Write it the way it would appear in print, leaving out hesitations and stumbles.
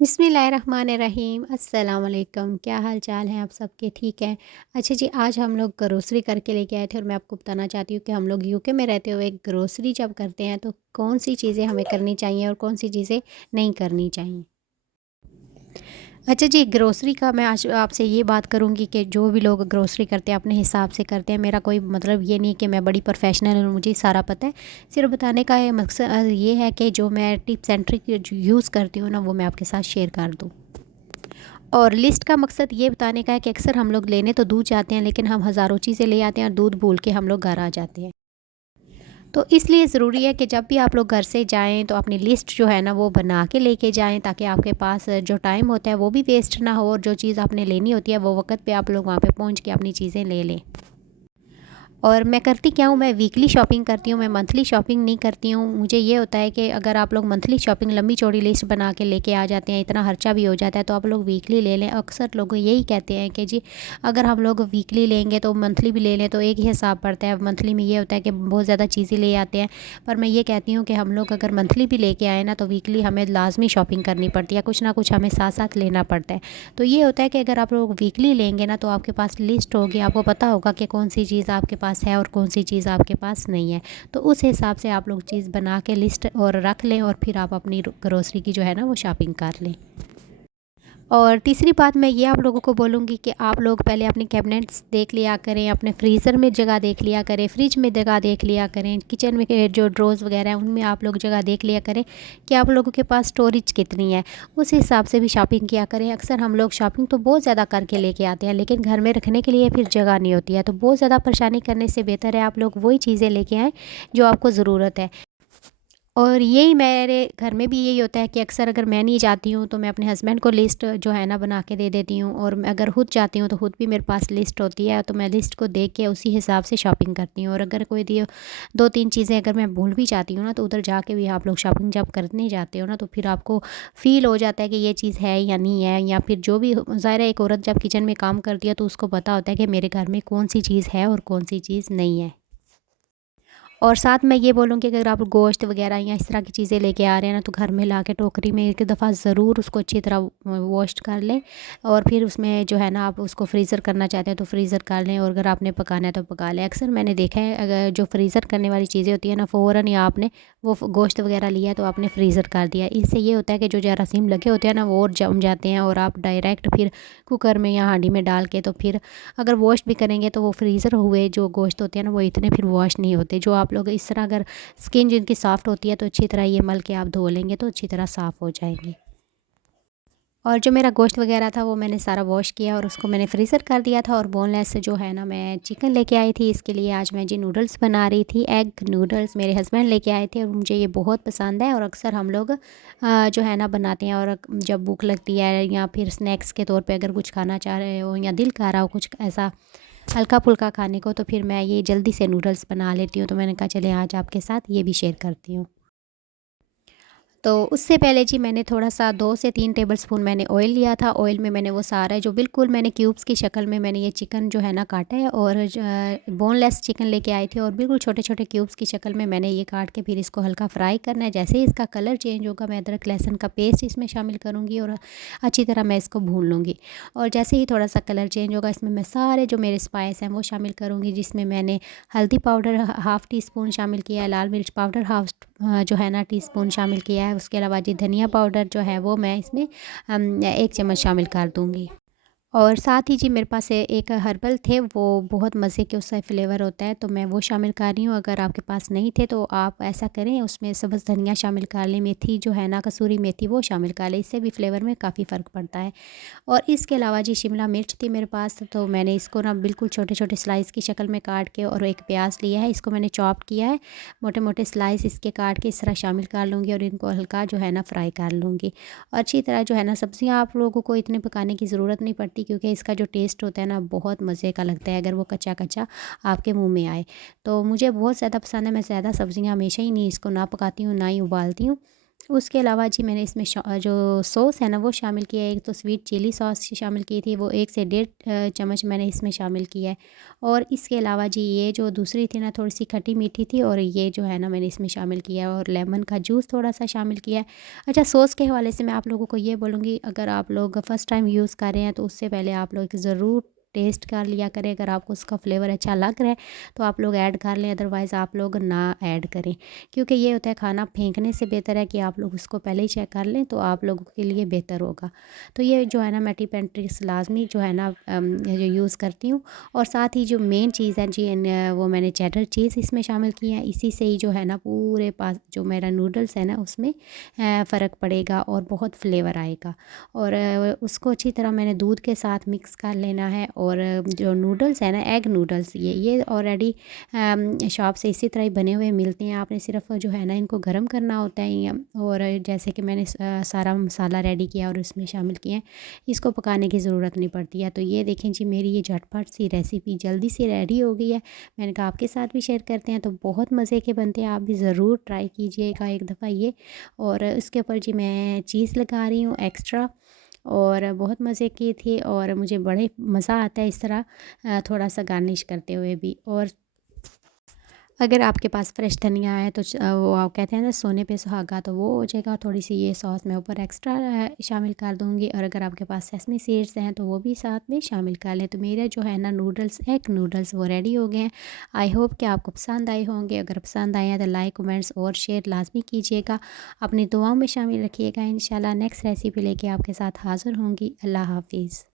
बिस्मिल्लाहिर्रहमानिर्रहीम अस्सलाम वालेकुम। क्या हाल चाल हैं आप सबके? ठीक है। अच्छा जी, आज हम लोग ग्रोसरी करके लेके आए थे और मैं आपको बताना चाहती हूँ कि हम लोग यूके में रहते हुए ग्रोसरी जब करते हैं तो कौन सी चीज़ें हमें करनी चाहिए और कौन सी चीज़ें नहीं करनी चाहिए। अच्छा जी, ग्रोसरी का मैं आज आपसे ये बात करूँगी कि जो भी लोग ग्रोसरी करते हैं अपने हिसाब से करते हैं। मेरा कोई मतलब ये नहीं कि मैं बड़ी प्रोफ़ेशनल हूँ, मुझे सारा पता है। सिर्फ़ बताने का ये मकसद ये है कि जो मैं टिप्स एंड ट्रिक जो यूज़ करती हूँ ना, वो मैं आपके साथ शेयर कर दूँ। और लिस्ट का मकसद ये बताने का है कि अक्सर हम लोग लेने तो दूध जाते हैं, लेकिन हम हज़ारों चीज़ें ले आते हैं और दूध भूल के हम लोग घर आ जाते हैं। तो इसलिए ज़रूरी है कि जब भी आप लोग घर से जाएँ तो अपनी लिस्ट जो है ना वो बना के लेके जाएँ, ताकि आपके पास जो टाइम होता है वो भी वेस्ट ना हो और जो चीज़ आपने लेनी होती है वो वक़्त पे आप लोग वहाँ पे पहुँच के अपनी चीज़ें ले लें। और मैं करती क्या हूँ, मैं वीकली शॉपिंग करती हूँ, मैं मंथली शॉपिंग नहीं करती हूँ। मुझे ये होता है कि अगर आप लोग मंथली शॉपिंग लंबी चौड़ी लिस्ट बना के लेके आ जाते हैं, इतना खर्चा भी हो जाता है, तो आप लोग वीकली ले लें। अक्सर लोग यही कहते हैं कि जी अगर हम लोग वीकली लेंगे तो मंथली भी ले लें तो एक ही हिसाब पड़ता है। मंथली में ये होता है कि बहुत ज़्यादा चीज़ें ले आते हैं। पर मैं ये कहती हूँ कि हम लोग अगर मंथली भी लेके आए ना तो वीकली हमें लाज़मी शॉपिंग करनी पड़ती है, कुछ ना कुछ हमें साथ साथ लेना पड़ता है। तो ये होता है कि अगर आप लोग वीकली लेंगे ना तो आपके पास लिस्ट होगी, आपको पता होगा कि कौन सी चीज़ आपके पास है और कौन सी चीज़ आपके पास नहीं है। तो उस हिसाब से आप लोग चीज़ बना के लिस्ट और रख लें और फिर आप अपनी ग्रोसरी की जो है ना वो शॉपिंग कर लें। और तीसरी बात मैं ये आप लोगों को बोलूँगी कि आप लोग पहले अपने कैबिनेट्स देख लिया करें, अपने फ्रीज़र में जगह देख लिया करें, फ्रिज में जगह देख लिया करें, किचन में के जो ड्रॉज़ वगैरह हैं उनमें आप लोग जगह देख लिया करें कि आप लोगों के पास स्टोरेज कितनी है। उस हिसाब से भी शॉपिंग किया करें। अक्सर हम लोग शॉपिंग तो बहुत ज़्यादा करके लेके आते हैं, लेकिन घर में रखने के लिए फिर जगह नहीं होती है। तो बहुत ज़्यादा परेशानी करने से बेहतर है आप लोग वही चीज़ें लेके आएँ जो आपको ज़रूरत है। और यही मेरे घर में भी यही होता है कि अक्सर अगर मैं नहीं जाती हूँ तो मैं अपने हस्बैंड को लिस्ट जो है ना बना के दे देती हूँ, और मैं अगर खुद जाती हूँ तो खुद भी मेरे पास लिस्ट होती है, तो मैं लिस्ट को देख के उसी हिसाब से शॉपिंग करती हूँ। और अगर कोई दिए 2-3 चीज़ें अगर मैं भूल भी जाती हूँ ना तो उधर जाके भी आप लोग शॉपिंग जब करने जाते हो ना तो फिर आपको फ़ील हो जाता है कि ये चीज़ है या नहीं है, या फिर जो भी ज़ाहिर है एक औरत जब किचन में काम करती है तो उसको पता होता है कि मेरे घर में कौन-सी चीज़ है और कौन-सी चीज़ नहीं है। और साथ में ये बोलूँ कि अगर आप गोश्त वग़ैरह या इस तरह की चीज़ें लेके आ रहे हैं ना तो घर में लाके टोकरी में एक दफ़ा ज़रूर उसको अच्छी तरह वॉश कर लें, और फिर उसमें जो है ना आप उसको फ्रीज़र करना चाहते हैं तो फ्रीज़र कर लें, और अगर आपने पकाना है तो पका लें। अक्सर मैंने देखा है अगर जो फ्रीज़र करने वाली चीज़ें होती हैं ना, फ़ौरन ही आपने वो गोश्त वग़ैरह लिया है तो आपने फ्रीज़र कर दिया। इससे ये होता है कि जो जरासीम लगे होते हैं ना वो और जम जाते हैं, और आप डायरेक्ट फिर कुकर में या हांडी में डाल के तो फिर अगर वॉश भी करेंगे तो वो फ्रीज़र हुए जो गोश्त होते हैं ना वो इतने फिर वॉश नहीं होते। जो आप लोग इस तरह अगर स्किन जिनकी सॉफ्ट होती है तो अच्छी तरह ये मल के आप धो लेंगे तो अच्छी तरह साफ़ हो जाएंगे। और जो मेरा गोश्त वग़ैरह था वो मैंने सारा वॉश किया और उसको मैंने फ्रीज़र कर दिया था। और बोनलेस जो है ना मैं चिकन लेके आई थी, इसके लिए आज मैं जी नूडल्स बना रही थी। एग नूडल्स मेरे हस्बैंड लेके आए थे और मुझे ये बहुत पसंद है, और अक्सर हम लोग जो है ना बनाते हैं। और जब भूख लगती है या फिर स्नैक्स के तौर पे अगर कुछ खाना चाह रहे हो या दिल कर रहा हो कुछ ऐसा हल्का-फुल्का खाने को, तो फिर मैं ये जल्दी से नूडल्स बना लेती हूँ। तो मैंने कहा चलिए आज आपके साथ ये भी शेयर करती हूँ। तो उससे पहले जी मैंने थोड़ा-सा 2 से 3 टेबलस्पून मैंने ऑयल लिया था। ऑयल में मैंने वो सारा जो बिल्कुल मैंने क्यूब्स की शक्ल में मैंने ये चिकन जो है ना काटा है, और बोनलेस चिकन लेके आई थी और बिल्कुल छोटे-छोटे क्यूब्स की शक्ल में मैंने ये काट के फिर इसको हल्का फ्राई करना है। जैसे ही इसका कलर चेंज होगा मैं अदरक लहसुन का पेस्ट इसमें शामिल करूँगी और अच्छी तरह मैं इसको भून लूँगी। और जैसे ही थोड़ा-सा कलर चेंज होगा इसमें मैं सारे जो मेरे स्पाइस हैं वो शामिल करूँगी, जिसमें मैंने हल्दी पाउडर हाफ़ टी स्पून शामिल किया है, लाल मिर्च पाउडर हाफ़ जो है ना टीस्पून शामिल किया है। उसके अलावा जी धनिया पाउडर जो है वो मैं इसमें 1 चम्मच शामिल कर दूँगी। और साथ ही जी मेरे पास एक हर्बल थे, वो बहुत मज़े के उससे फ्लेवर होता है तो मैं वो शामिल कर रही हूँ। अगर आपके पास नहीं थे तो आप ऐसा करें, उसमें सब्ज़ धनिया शामिल कर लें, मेथी जो है ना कसूरी मेथी वो शामिल कर लें, इससे भी फ्लेवर में काफ़ी फ़र्क पड़ता है। और इसके अलावा जी शिमला मिर्च थी मेरे पास, तो मैंने इसको ना बिल्कुल छोटे-छोटे स्लाइस की शक्ल में काट के, और एक प्याज लिया है इसको मैंने चॉप किया है, मोटे-मोटे स्लाइस इसके काट के इस तरह शामिल कर लूँगी और इनको हल्का जो है ना फ्राई कर लूँगी। और अच्छी तरह जो है ना सब्ज़ियाँ आप लोगों को इतने पकाने की ज़रूरत नहीं पड़ती, क्योंकि इसका जो टेस्ट होता है ना बहुत मज़े का लगता है अगर वो कच्चा-कच्चा आपके मुँह में आए। तो मुझे बहुत ज़्यादा पसंद है, मैं ज़्यादा सब्ज़ियाँ हमेशा ही नहीं इसको ना पकाती हूँ, ना ही उबालती हूँ। उसके अलावा जी मैंने इसमें जो सॉस है ना वो शामिल किया है। एक तो स्वीट चिली सॉस शामिल की थी, वो 1 से डेढ़ चम्मच मैंने इसमें शामिल किया है। और इसके अलावा जी ये जो दूसरी थी ना थोड़ी-सी खट्टी मीठी थी, और ये जो है ना मैंने इसमें शामिल किया है, और लेमन का जूस थोड़ा-सा शामिल किया है। अच्छा, सॉस के हवाले से मैं आप लोगों को ये बोलूँगी, अगर आप लोग फर्स्ट टाइम यूज़ कर रहे हैं तो उससे पहले आप लोग ज़रूर टेस्ट कर लिया करें। अगर आपको उसका फ्लेवर अच्छा लग रहा है तो आप लोग ऐड कर लें, अदरवाइज़ आप लोग ना ऐड करें। क्योंकि ये होता है, खाना फेंकने से बेहतर है कि आप लोग उसको पहले ही चेक कर लें, तो आप लोगों के लिए बेहतर होगा। तो ये जो है ना मैं टिप एंड ट्रिक्स लाज़मी जो है ना ये जो यूज़ करती हूँ। और साथ ही जो मेन चीज़ है जी वो मैंने चेडर चीज़ इसमें शामिल की है। इसी से ही जो है ना पूरे पास जो मेरा नूडल्स है ना उसमें फ़र्क पड़ेगा और बहुत फ्लेवर आएगा। और उसको अच्छी तरह मैंने दूध के साथ मिक्स कर लेना है। और जो नूडल्स है ना, एग नूडल्स, ये ऑलरेडी शॉप से इसी तरह ही बने हुए मिलते हैं। आपने सिर्फ जो है ना इनको गर्म करना होता है और जैसे कि मैंने सारा मसाला रेडी किया और उसमें शामिल किए हैं, इसको पकाने की ज़रूरत नहीं पड़ती है। तो ये देखें जी, मेरी ये झटपट सी रेसिपी जल्दी से रेडी हो गई है। मैंने कहा आपके साथ भी शेयर करते हैं, तो बहुत मज़े के बनते हैं। आप भी ज़रूर ट्राई कीजिएगा एक दफ़ा ये। और इसके ऊपर जी मैं चीज़ लगा रही हूँ एक्स्ट्रा, और बहुत मज़े की थी, और मुझे बड़े मज़ा आता है इस तरह थोड़ा-सा गार्निश करते हुए भी। और अगर आपके पास फ्रेश धनिया है तो वो आप कहते हैं ना सोने पे सुहागा, तो वो हो जाएगा। थोड़ी-सी ये सॉस मैं ऊपर एक्स्ट्रा शामिल कर दूँगी, और अगर आपके पास सेसमी सीड्स हैं तो वो भी साथ में शामिल कर लें। तो मेरे जो है ना नूडल्स, एग नूडल्स, वो रेडी हो गए हैं। आई होप कि आपको पसंद आए होंगे। अगर पसंद आए हैं तो लाइक, कमेंट्स और शेयर लाज़मी कीजिएगा। अपनी दुआओं में शामिल रखिएगा। इंशाल्लाह नेक्स्ट रेसिपी लेके आपके साथ हाज़िर होंगी। अल्लाह हाफ़िज़।